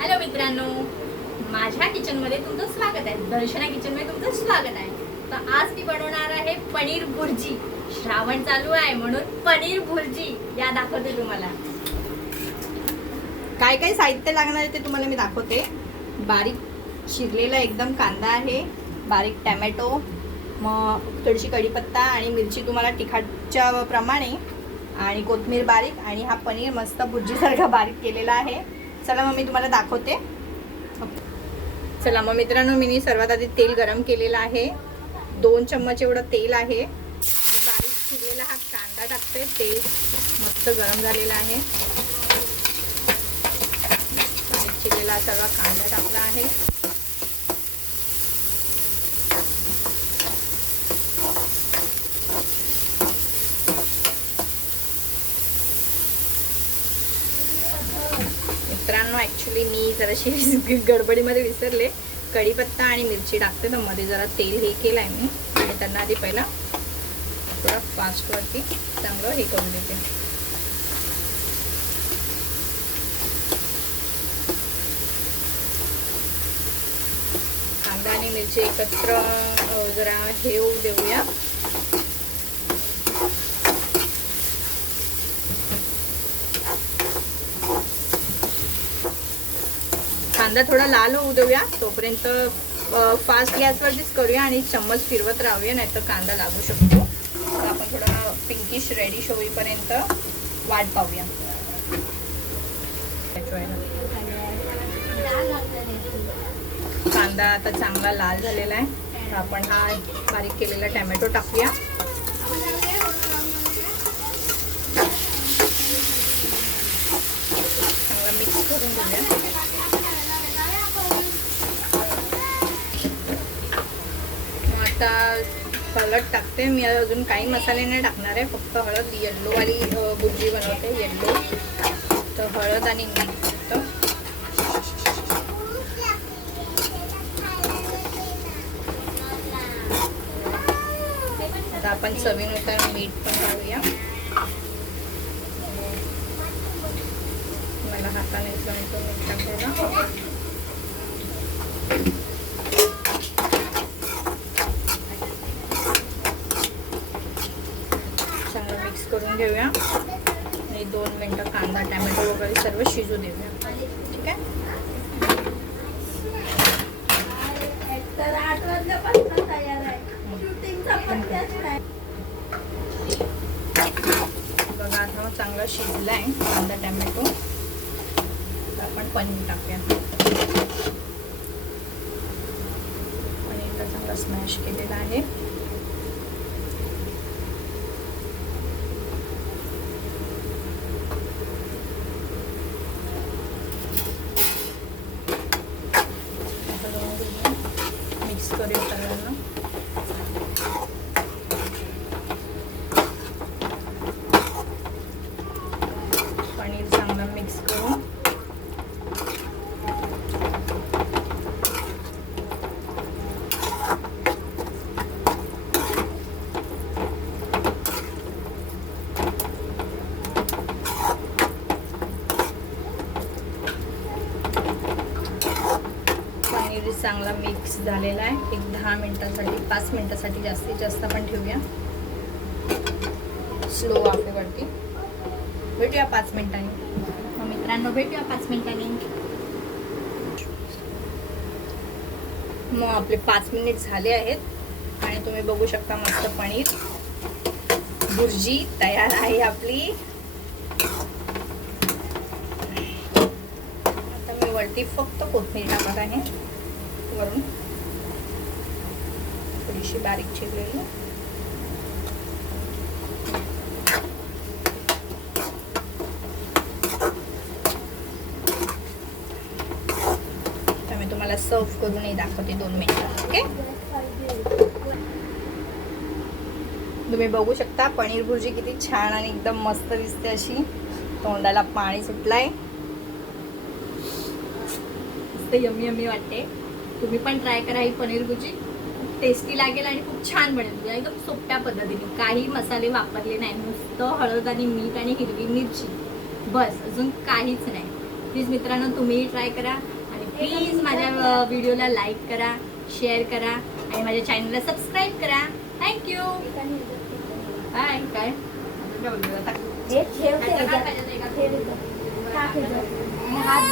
Hello मित्रांनो, माझ्या किचनमध्ये तुमचं स्वागत आहे. दर्शना किचनमध्ये तुमचं स्वागत आहे. तर आज मी बनवणार आहे पनीर भुर्जी. श्रावण चालू आहे म्हणून पनीर भुर्जी या दाखवते तुम्हाला. काय काय साहित्य लागणार आहे ते तुम्हाला मी दाखवते. बारीक चिरलेला एकदम कांदा आहे, बारीक टॅमॅटो, मग थोडीशी कढीपत्ता आणि मिरची तुम्हाला तिखटच्या प्रमाणे, आणि कोथिंबीर बारीक, आणि हा पनीर मस्त भुर्जीसारखा बारीक केलेला आहे. चला मग मी तुम्हाला दाखवते. चला मग मित्रांनो, मी सर्वात आधी तेल गरम केलेलं आहे. 2 चम्मच एवढं तेल आहे. बारीक चिरलेला हा कांदा टाकते. तेल मस्त गरम झालेला आहे. बारीक चिरलेला सर्व कांदा टाकला आहे. मित्रांनो, ॲक्च्युली मी जराशी गडबडीमध्ये विसरले. कढीपत्ता आणि मिरची टाकते, तर मध्ये जरा तेल हे केलं आहे मी, आणि त्यांना आधी पहिला थोडा फास्टवरती चांगलं हे करून देते. कांदा आणि मिरची एकत्र जरा हे होऊ देऊया. कांदा थोडा लाल होऊ देऊया. तोपर्यंत फास्ट गॅसवरतीच करूया आणि चम्मच फिरवत राहूया, नाहीतर कांदा लागू शकतो. तर आपण थोडा पिंकिश रेडिश होईपर्यंत वाट पाहूया. कांदा आता चांगला लाल झालेला आहे. तर आपण हा बारीक केलेला टॅमॅटो टाकूया. चांगला मिक्स करून घेऊया. आता हळद टाकते मी. अजून काही मसाले नाही टाकणार आहे, फक्त हळद. येल्लोवाली भुर्जी बनवते, येल्लो. तर हळद आणि मीठ फक्त. आता आपण चवीनुसार मीठ पण घालूया. मला हाताने जमतो मीठ टाकायला. चांगलं मिक्स करून घेऊया आणि 2 मिनटं कांदा टॅमॅटो वगैरे सर्व शिजू देऊया. ठीक आहे. बघा आता चांगला शिजला आहे कांदा टॅमॅटो. आपण पनीर टाकूया. पनीरला चांगला स्मॅश केलेला आहे. मिक्स करूया सगळ्यांना. पनीर चांगला मिक्स करून चांगला मिक्स झालेला आहे. एक 10 मिनिटांसाठी 5 मिनिटांसाठी जास्तीत जास्त आपण ठेवूया स्लो वाफेवरती. भेटूया 5 मिनिटांनी. मित्रांनो, भेटूया 5 मिनिटांनी. मग आपले 5 मिनिट झाले आहेत आणि तुम्ही बघू शकता मस्त पनीर भुर्जी तयार आहे आपली. आता मी वरती फक्त कोथिंबीर टाकत आहे. वरून थोडीशी बारीक चिरलेली. तर मी तुम्हाला सर्व करूनही दाखवते 2 मिनिटात. ओके. तुम्ही बघू शकता पनीर भुर्जी किती छान आणि एकदम मस्त दिसते. अशी तोंडाला पाणी सुटलंय. मस्त यम्मी यम्मी वाटते. तुम्ही पण ट्राय करा ही पनीर भुर्जी. खूप टेस्टी लागेल आणि खूप छान बनेल. एकदम सोप्या पद्धतीने, काही मसाले वापरले नाही, नुसतं हळद आणि मीठ आणि हिरवी मिरची, बस. अजून काहीच नाही. प्लीज मित्रांनो तुम्हीही ट्राय करा आणि प्लीज माझ्या व्हिडिओला लाईक करा, शेअर करा आणि माझ्या चॅनलला सबस्क्राईब करा. थँक्यू. बाय. काय हे ठेव ते काय ह्याच्यात. पाहिजे? ठेव इथं. टाक इथं. आणि हात